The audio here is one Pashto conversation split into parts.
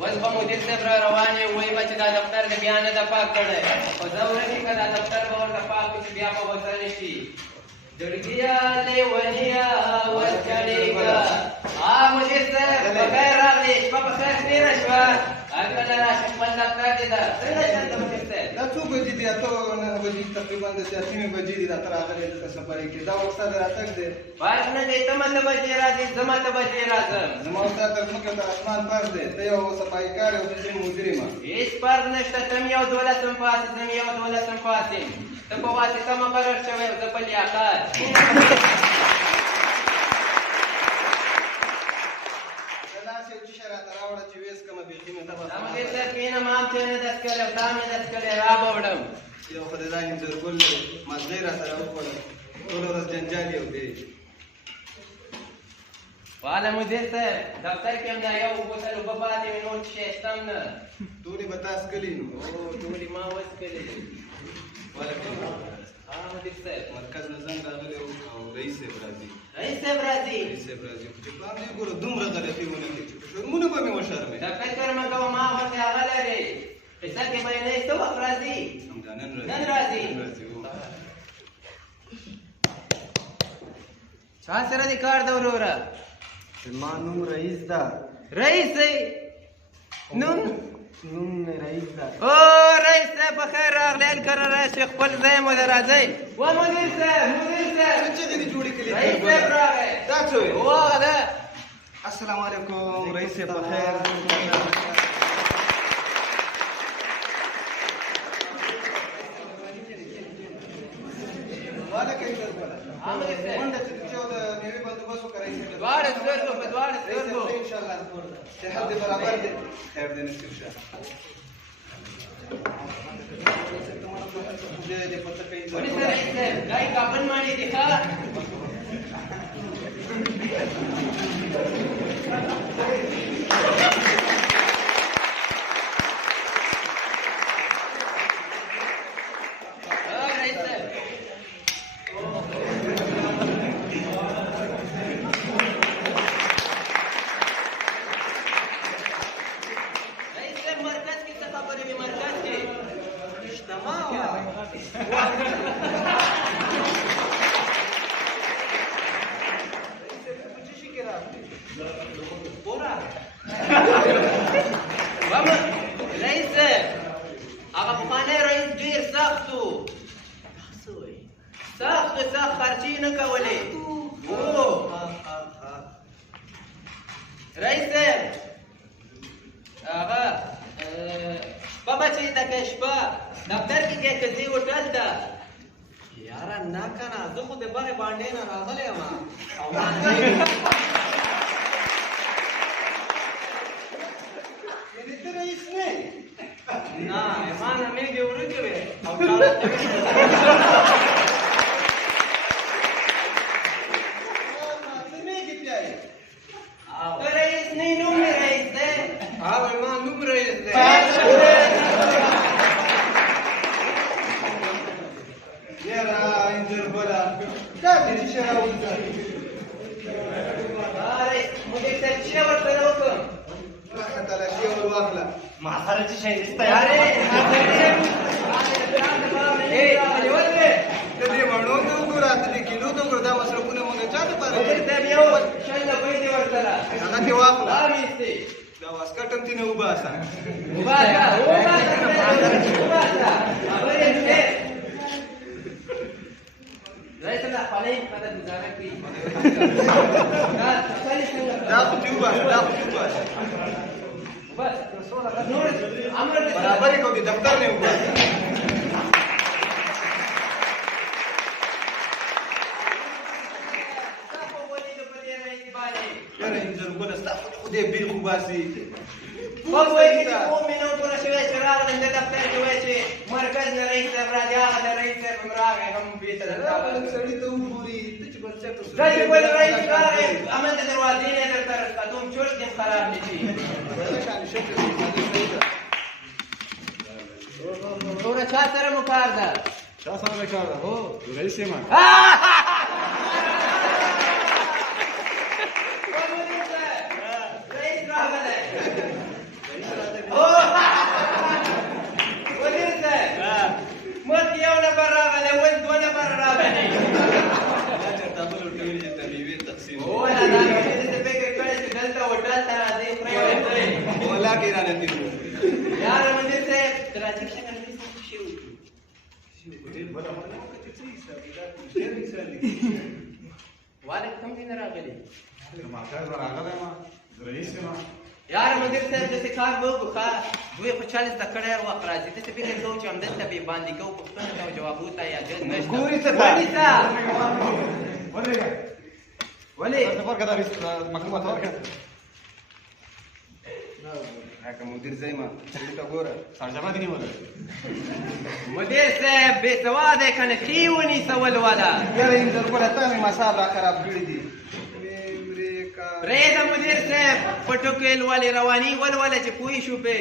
اوس به مدیر صاحب را روان یې وایي به چې دا دفتر د بیا نه ده پاک کړی خو زه ورشي که دا دفتر به ورته پاک کړو چې بیا به ورته نه شي زړګیه لیونیه اوس چړېږه مدیر صاحب په خیر راغلې شپه په خیر تېره شوه کله راشه خپل دفتر دې ده څنګه چلته مدیر صاحب دا څو بجې دي؟ اته نهه بجې تقریبا د اتمې بجې دي راته راغلی دلته سفرۍ کې. دا وخت د راتګ دی. فرق نه دی ته ماته بجې راځې زه ماته بجې راځم زما او ستا تر ځمکې تر اسمان فرق دی. ته یو صفایي کار یو بل مدیر یم. هېڅ فرق نشته ته م یو 12 پاسې زه م یو 12 پاسې ته په واسطه مقرر شوی زه په لیاقت یو خو د دا انځرګل مازدی راسره وخوړل ټوله ورځ جنجال یو دی. واله مدیر صاحب دفتر کې هم دا یو بوتل اوبه پاتې وي نور څه شی شته هم نه ټولې به تا څکلي نو. ټولې ما وڅکلې مدیر صاحب مرکز نه زنګ راغلی او رئیس صاحب راځي. رئیس صاحب راځي چې باندې ګوره دومره غلطي ونه کړي شرمونه به مې وشرمې. دا فکر مه کوه ما غوښتې هغه لرې قصه کې به یې نه څه وخت راځي نن راځي چا سره دې کار ده وروره زما نوم رئیس ده. رئیس دی نوم رئیس ده. او رئیس صاحب په خیر راغلی کره راشي خپل ځای مو ته راځئ و مدیر صاحب چغې دې جوړې کړي. رئیس صاحب راغی دا څه وایي؟ هغه ده السلام علیکم رئیس صاحب په خیر. منډه چې د میوې بندوبست وکړئ دواړه سترګو په دواړه سترګو انشاءالله صحت دې برابر دی. خیر دې نصیب شه. ونی سره رئیس صاحب ګای کاپن ماړي دي ښه رئیس هغه پخوانی رئیس ډېر سخت و سخت خرچې نه کولې رئیس صاحب هغه شپه به چې ده که شپه دفتر کې چې کزي هوټل ده یاره نه کنه زه خو د بغې بانډې نه راغلی یم یعنې ته رئیس نه یې؟ نه ما نه مېږې ورکې وې او چاړه ته مېږې بیا یې؟ ته رئیس نه نوم مې رئیس دی ما نوم رئیس دی یاره انځرګله دا دې چې راوځه مدیر صاحب څه ورسره وکړم واخله تلاشي ور واخله. ما سره چې شی نشته ته دې وړو ته وګوره ته دې کیلو ته وګوره دا مصرفونه مونږ چا دپاره مدیر صاحب یو شل روپۍ دې ورسره هغه دې واخله. راویستې دا واسکټ هم تېنه وباسه. وباسه خبرې شې رئیس الله خپله یې خپله ګزاره کړي دا خو دې وباسه دا خو دې وباسه برابر یې کړو دې دفتر نه وباسه. یاره انځرګله ستا خدای بیل خو باسي. موږ وایي چې کوم مینه پوره شوی چې راغلم د دفتر کې وایي چې مرکز نه رئیس صاحب راځي هغه د رئیس صاحب هم راغی هم بېرته سړي ته وګوري ته چې بل چا ته راځي ولې رئیس راغی همدلته دروازې نه درته رسېدم چورت دې هم خراب نه شي ټوله چا سره مو کار ده چا سره مې کار ده؟ هو رئیس یم. رئیس راغلی لا كيرانا تيجو यार म्हणजे ते राजकीय कंडिशन शिव वाले कम दिन रागले यार म्हणजे ते जसे खार बघ खा दुए 40 तकडे वापरायचे त्याचे बिले दोन चमदे तबी बांधी को पुस्तकाचा जवाब होता या जन नष्ट गुरीचं गुरीचा वले مدير زي ما انت غورا مدير صاحب بسواد كان خيوني سوال ولا يا ينزل ولا تاني ما صار خراب کړی دي ريدا مدير صاحب پټوکل والی رواني ولا چې پوي شو په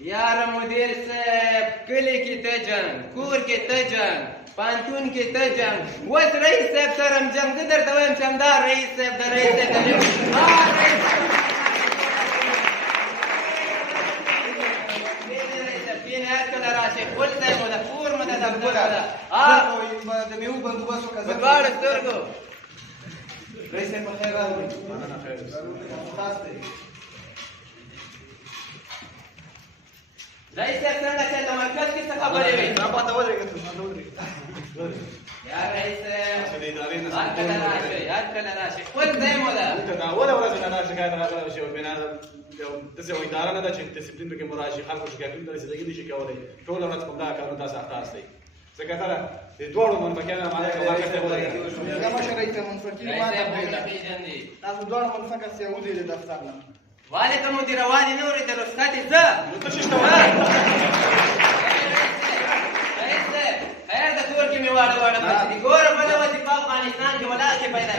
यार مدير صاحب کلی کې تجن کور کې تجن پانتون کې تجن وس رئیس صاحب سره جنگ درته وایم چمدار رئیس صاحب د رئیس صاحب د میو بندوبست وکړه بدوار سترګو رئیس په خیر راغلی خاص دی رئیس صاحب څنګه چې د مرکز کې څه خبرې وي ما پته ولګې یا رئیس هر کله راشي خپل ځای مو ده ولا ورځ نه شکایت راغله شو بنا دغه اداره نه ده چې ډیسپلین کې مراشي خلکو شکایت کوي چې دغه نشي کولای ټول ورځ کوم دا کارونه تاسو اخته څنګه د دوړو منفکانه مالک واکته ولای دا مشرای ته منفکین ما ته پیژندې تاسو دوه منفکه سیودي د دفتر نه وعلیکم مدیر وادي نورې د رسکاتې زه نو څه شته رئیس صاحب خیر د کور کې مې واړه پاتې دي ګوره بله وظیفه افغانستان کې ولا کې پیدا